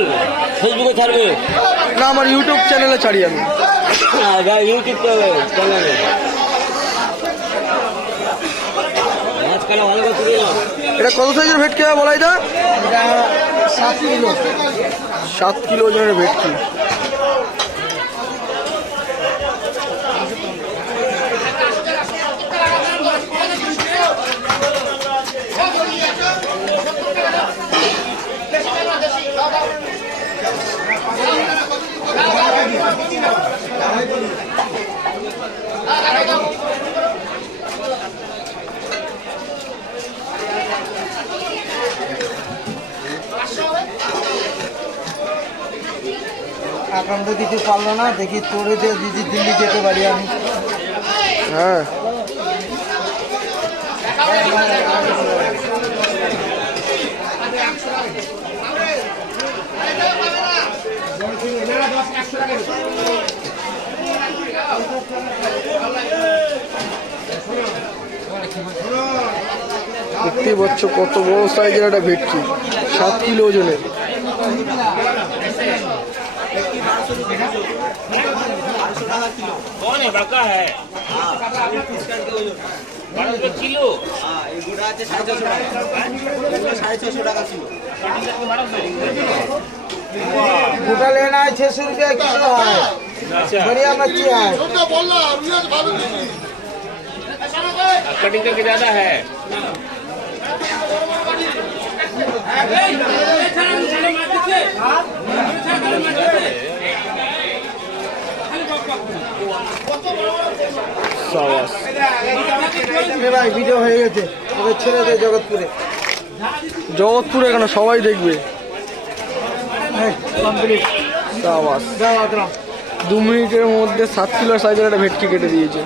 বল ফেসবুকে ছাড়বে না, আমার ইউটিউব চ্যানেলে ছাড়ি আমি। ইউটিউব চ্যানেলে মাঝখানে ভালো করে তুলে নাও। এটা কত সাইজের ভেটকি হয় বলাই দা? 7 কিলো। 7 কিলো ওজনের ভেটকি। আকান্ত দিতে পারলো না, দেখি তোরে দিয়ে দিদি দিল্লি যেতে পারি আমি। হ্যাঁ, দেখতেই পাচ্ছ কত বড় সাইজের একটা ভেটকি, 7 কিলো ওজনের। कौन है बका है 12 किलो। गोटा लेना है 600 रुपया किलो है। बढ़िया मच्छी है। कटिंग करके ज्यादा है। ভাই ভিডিও হয়ে গেছে, ওদের ছেড়ে দে জগৎপুরে। জগৎপুরে কেন, সবাই দেখবে। কমপ্লিট। সাবাস, 2 মিনিটের মধ্যে 7 কিলো সাইজের একটা ভেটকি কেটে দিয়েছে।